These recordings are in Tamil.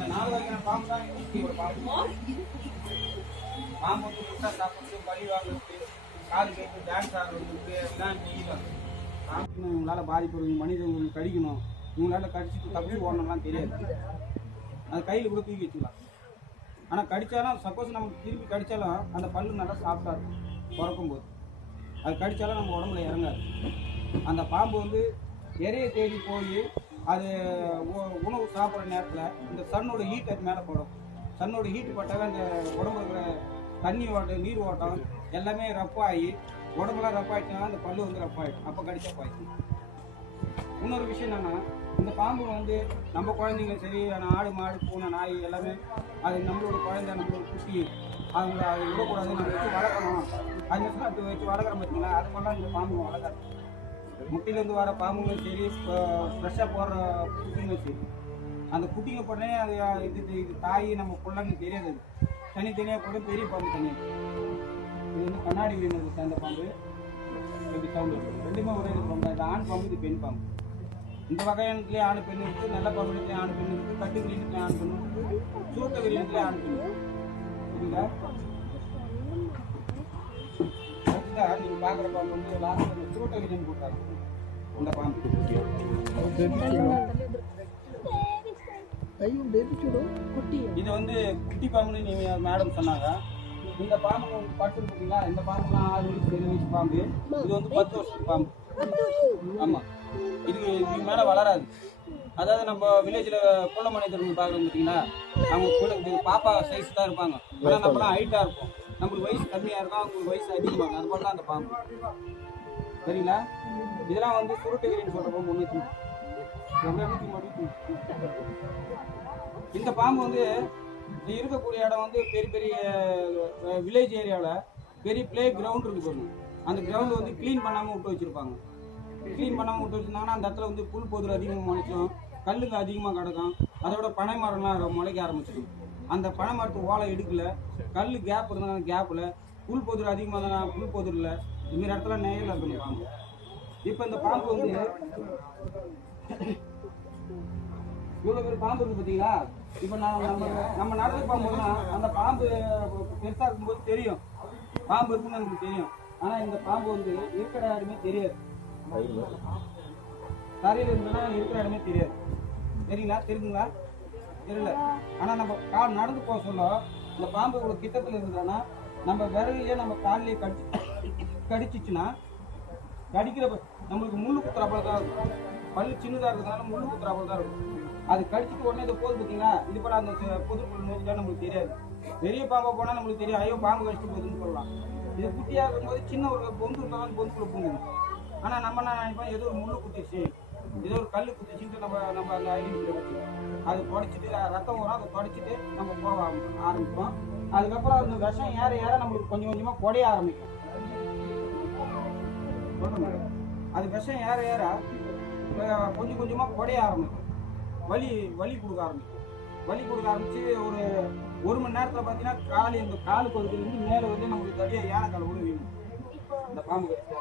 இந்த 4 வகையான பாம்பு தான் ஒரு பாம்பு. பாம்பு வந்து முட்டை சாப்பிட்டு பழி வாங்குறது, காது கேட்டு டான்ஸ் ஆடுறது எல்லாம் செய்யலாம். பாம்பு இவங்களால பாதிப்பு மனிதர்கள் கடிக்கணும், இவங்களால கடிச்சிட்டு தப்பிச்சு ஓடணும்லாம் தெரியாது. அது கையில் கூட தூக்கி வச்சுக்கலாம். ஆனால் கடித்தாலும் சப்போஸ் நமக்கு திருப்பி கடித்தாலும் அந்த பல்லு நல்லா சாஃப்டாக இருக்கும் பிறக்கும் போது. அது கடித்தாலும் நம்ம உடம்புல இறங்காது. அந்த பாம்பு வந்து இறைய தேடி போய் அது உணவு சாப்பிட்ற நேரத்தில் இந்த சன்னோட ஹீட் அது மேலே படும். சன்னோட ஹீட் பட்டாவே அந்த உடம்புல இருக்கிற தண்ணி ஓட்டம் நீர் ஓட்டம் எல்லாமே ரப்பாகி உடம்புலாம் ரப்பாயிட்டுனா அந்த பல்லு வந்து ரப்பாயிடும். அப்போ கடிச்சா பாய்க்கும். இன்னொரு விஷயம் என்னென்னா, இந்த பாம்பு வந்து நம்ம குழந்தைங்களும் சரி, ஆடு மாடு பூனை நாய் எல்லாமே அது நம்மளோட குழந்தை நம்மளோட குட்டி அவங்க அதை விடக்கூடாது, நம்ம வச்சு வளர்க்கணும். அது மட்டும் அப்படி வச்சு வளர்க்குறோம் பார்த்தீங்களா, அது மாதிரிலாம் இந்த பாம்பு வளர்க்காது. முட்டையிலேருந்து வர பாம்புங்களும் சரி, ஃப்ரெஷ்ஷாக போடுற குட்டிங்களும் சரி, அந்த குட்டிங்க போட்டே அது இது தாய் நம்ம பிள்ளைன்னு தெரியாது. தனித்தனியாக போட்டு பெரிய பாம்பு தனியாக. இது வந்து கண்ணாடி வீணது சேர்ந்த பாம்பு. எப்படி சவுண்ட் இருக்கும், ரெண்டுமே ஒரே பாம்பு. இது ஆண் பாம்பு, இது பெண் பாம்பு. இந்த வகையானத்துலேயே ஆண் பெண் இருக்குது, நல்ல பாம்புலேயே ஆண் பெண் இருக்குது, கட்டு கிரீனத்துலேயே ஆண் பெண் இருக்குது, சூட்ட கிரீனத்துலேயே ஆண் பெண் இருக்குது. சரிங்களா? அதுதான் நீங்கள் பார்க்குற பாம்பு வந்து லாஸ்ட் சூட்ட கிரீன் போட்டாங்க. இந்த பாம்பு இது வந்து குட்டி பாம்புன்னு நீங்க மேடம் சொன்னாங்க. இந்த பாம்பு பட்டு பார்த்தீங்களா, இந்த பாம்புலாம் 6 வயசு 7 வயசு பாம்பு. இது வந்து 10 வருஷம் பாம்பு. ஆமாம், இதுக்கு மேலே வளராது. அதாவது நம்ம வில்லேஜில் குள்ள மனிதர்கள் பார்க்குறோம் பார்த்தீங்களா, அவங்க பாப்பா சைஸ் தான் இருப்பாங்க. ஆனால் நம்மளாம் ஹைட்டாக இருப்போம். நம்மளுக்கு வயசு கம்மியாக இருக்கும், அவங்களுக்கு வயசு அதிகமாக. அது போல தான் அந்த பாம்பு. சரிங்களா? இதெல்லாம் வந்து சுருட்டுகிரின்னு சொல்கிற பாம்பு ஒன்று. இந்த பாம்பு வந்து இருக்கக்கூடிய இடம் வந்து பெரிய பெரிய வில்லேஜ் ஏரியாவில் பெரிய பிளே கிரவுண்ட் இருக்கு பாருங்க. அந்த கிரவுண்ட் வந்து க்ளீன் பண்ணாமல் விட்டு வச்சுருப்பாங்க. க்ளீன் பண்ணாமல் விட்டு வச்சுருந்தாங்கன்னா அந்த இடத்துல வந்து புல் பொதுர் அதிகமாக முளைக்கும், கல்லுங்க அதிகமாக கிடக்கும். அதோட பனை மரம்லாம் முளைக்க ஆரம்பிச்சிடும். அந்த பனை மரத்து ஓலை எடுக்கல, கல் கேப் இருந்தால் அந்த கேப்பில் புல் பொதுர் அதிகமாக தான், புல் பொதுர் இல்லை, இதுமாரி இடத்துல நேரில் இருக்கணும் பாம்பு. இப்போ இந்த பாம்பு வந்து இவ்வளோ பேர் பாம்பு இருக்கு பார்த்தீங்களா. இப்போ நம்ம நடந்து போகும்போதுனா அந்த பாம்பு பெருசாக இருக்கும்போது தெரியும் பாம்பு இருக்குன்னு நமக்கு தெரியும். ஆனால் இந்த பாம்பு வந்து இருக்கிற இடமே தெரியாது. தரையில் இருந்ததுன்னா இருக்கிற இடமே தெரியாது. தெரியுங்களா? தெரியுங்களா? தெரியல. ஆனால் நம்ம நடந்து போக சொல்ல இந்த பாம்பு இவ்வளோ கிட்டத்தில் இருந்ததுன்னா நம்ம விரலையே நம்ம காலிலேயே கடிச்சிச்சுன்னா கடிக்கிற நம்மளுக்கு முள்ளு குத்துறாப்பல தான் இருக்கும். பல்லு சின்னதாக இருக்கிறதுனால முள்ளு குத்துறாப்பல தான் இருக்கும். அது கடிச்சிட்டு உடனே இதை போகுது பார்த்தீங்களா, இது போல அந்த புது புல் நோக்கிட்டா நம்மளுக்கு தெரியாது. பெரிய பாம்பை போனால் நம்மளுக்கு தெரியும், ஐயோ பாம்பு கடிச்சிட்டு போகுதுன்னு சொல்லலாம். இது குட்டியாக இருக்கும்போது சின்ன ஒரு பொந்து இருந்தாலும் பொந்துக்குள்ள பூங்கணும். ஆனால் நம்ம என்ன நினைப்போம், ஏதோ ஒரு முள்ளு குத்திச்சு, ஏதோ ஒரு கல் குத்திச்சுட்டு நம்ம அந்த ஐடியில் வச்சு அது தொடச்சிட்டு ரத்தம் வரும், அதை தொடச்சிட்டு நம்ம போக ஆரம்பிப்போம். அதுக்கப்புறம் அந்த விஷம் ஏற ஏற நம்மளுக்கு கொஞ்சம் கொஞ்சமாக குறைய ஆரம்பிக்கும். அது விஷம் ஏற ஏற கொஞ்சம் கொஞ்சமாக குறைய ஆரம்பிக்கும். வலி கொடுக்க ஆரம்பிக்கும். வலி கொடுக்க ஆரம்பிச்சு ஒரு மணி நேரத்தில் பார்த்தீங்கன்னா இந்த கால் பகுதியிலேருந்து மேலே வந்து நம்மளுக்கு தடியாக யானைக்கால் கூட வீணும். இந்த பாம்பு கடிச்சா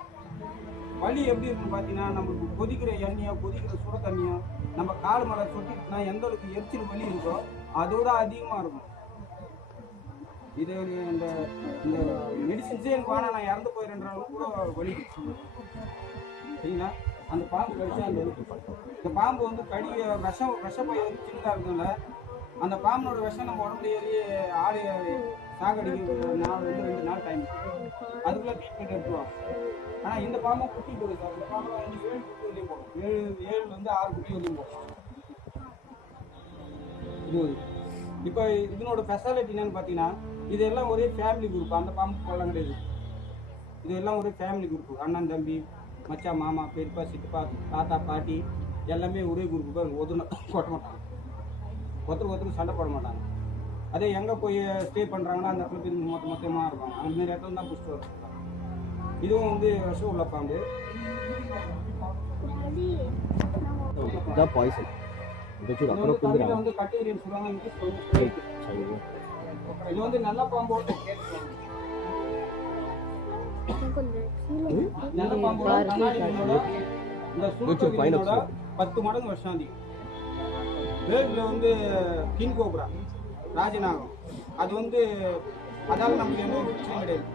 வலி எப்படி இருக்குன்னு பார்த்தீங்கன்னா, நம்மளுக்கு கொதிக்கிற எண்ணெயோ கொதிக்கிற சுட தண்ணியோ நம்ம கால் மேலே சொட்டிட்டுனா எந்த அளவுக்கு எரிச்சல் வலி இருக்கோ அதோட அதிகமாக இருக்கும். இது இந்த மெடிசின்ஸே எனக்கு வேணாம், நான் இறந்து போயிடுற அளவுக்கு கூட வலி. சரிங்களா? அந்த பாம்பு கடிச்சா அந்த இந்த பாம்பு வந்து விஷப்பை வந்து சின்னதாக இருக்கிறதுனால அந்த பாம்போட விஷம் நம்ம உடம்புல ஏறி ஆடு சாகடிக்கு 2 நாள் டைம். அதுக்குள்ளே ட்ரீட்மெண்ட் எடுத்துருவாங்க. ஆனால் இந்த பாம்பும் குட்டி போடுது சார். இந்த பாம்பு வந்து 7 குட்டி வரையும் போடும். 7 6 குட்டி வரையும் போடும். இப்போ இதனோட ஸ்பெஷாலிட்டி என்னன்னு பார்த்தீங்கன்னா, இதெல்லாம் ஒரே ஃபேமிலி குரூப். அந்த பாம்பு கொள்ளம் கிடையாது. இதெல்லாம் ஒரே ஃபேமிலி குரூப். அண்ணன் தம்பி மச்சான் மாமா பெரியப்பா சித்தப்பா தாத்தா பாட்டி எல்லாமே ஒரே குரூப்பு தான். கொட்ட மாட்டாங்க, ஒருத்தருக்கு சண்டை போட மாட்டாங்க. அதே எங்கே போய் ஸ்டே பண்ணுறாங்கன்னா அந்த இடத்துல போய் மொத்தமாக இருப்பாங்க. அந்தமாரி இடத்துல தான் பிடிச்சிட்டு வரும். இதுவும் வந்து விஷம் உள்ள பாம்பு. பாய்சன் வந்து கட்டுவிரியன்னு சொல்லுவாங்க. இது வந்து நல்ல பாம்போட நல்ல பாம்போட கண்ணாடி இந்த சூப்பர் 10 மடங்கு விஷம் அதிகம். வேர்ல வந்து கிங் கோப்ரா ராஜநாகம் அது வந்து அதால நமக்கு எந்த ஒரு பிரச்சனையும் கிடையாது.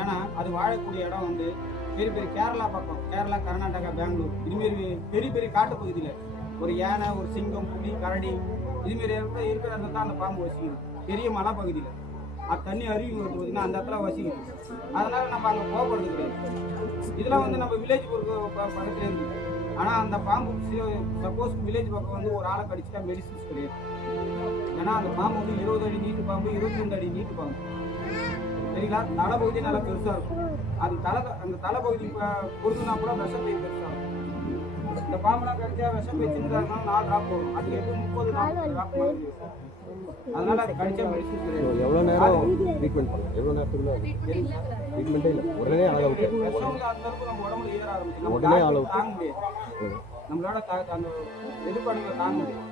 ஏன்னா அது வாழக்கூடிய இடம் வந்து பெரிய பெரிய கேரளா பக்கம், கேரளா, கர்நாடகா, பெங்களூர் இதுமாரி பெரிய பெரிய காட்டு பகுதியில் ஒரு யானை, ஒரு சிங்கம், புலி, கரடி இதுமாரி இருக்கிற இடத்துல தான் அந்த பாம்பு வசிக்குது. பெரிய மலை பகுதியில் அது தண்ணி அருவி வருது பார்த்தீங்கன்னா அந்த இடத்துல வசிக்குது. அதனால நம்ம அங்கே போகிறது கிடையாது. இதெல்லாம் வந்து நம்ம வில்லேஜ் பக்கத்துல இருக்குது. ஆனால் அந்த பாம்பு சப்போஸ் வில்லேஜ் பக்கம் வந்து ஒரு ஆளை கடிச்சிட்டா மெடிசின்ஸ் கிடையாது. ஏன்னா அந்த பாம்பு வந்து 20 அடி நீட்டு பாம்பு, 22 அடி நீட்டு பாம்பு. சரிங்களா? தலைப்பகுதி நல்லா பெருசாக இருக்கும். அது அந்த தலைப்பகுதி பொறுத்துனா கூட விஷம் போய் பெருசாக இருக்கும். இந்த பாம்புலாம் கடிச்சா விஷம் போய் சின்னதாக இருந்தாலும் 4 டிராப் வரும். அது எப்படி 30-40 டிராப் மாதிரி இருக்கும். அதனால அது கடிச்சா மெடிசின் கிடையாது. எவ்வளோ நேரம் ட்ரீட்மெண்ட் பண்ணலாம்? எவ்வளோ நேரத்துக்குள்ள ட்ரீட்மெண்ட்டே இல்லை, உடனே அளவு விஷம் வந்து அந்த அளவுக்கு நம்ம உடம்புல ஏற ஆரம்பிச்சு உடனே அளவு தாங்க முடியாது. நம்மளால அந்த எதிர்பார்ப்புகளை தாங்க முடியாது.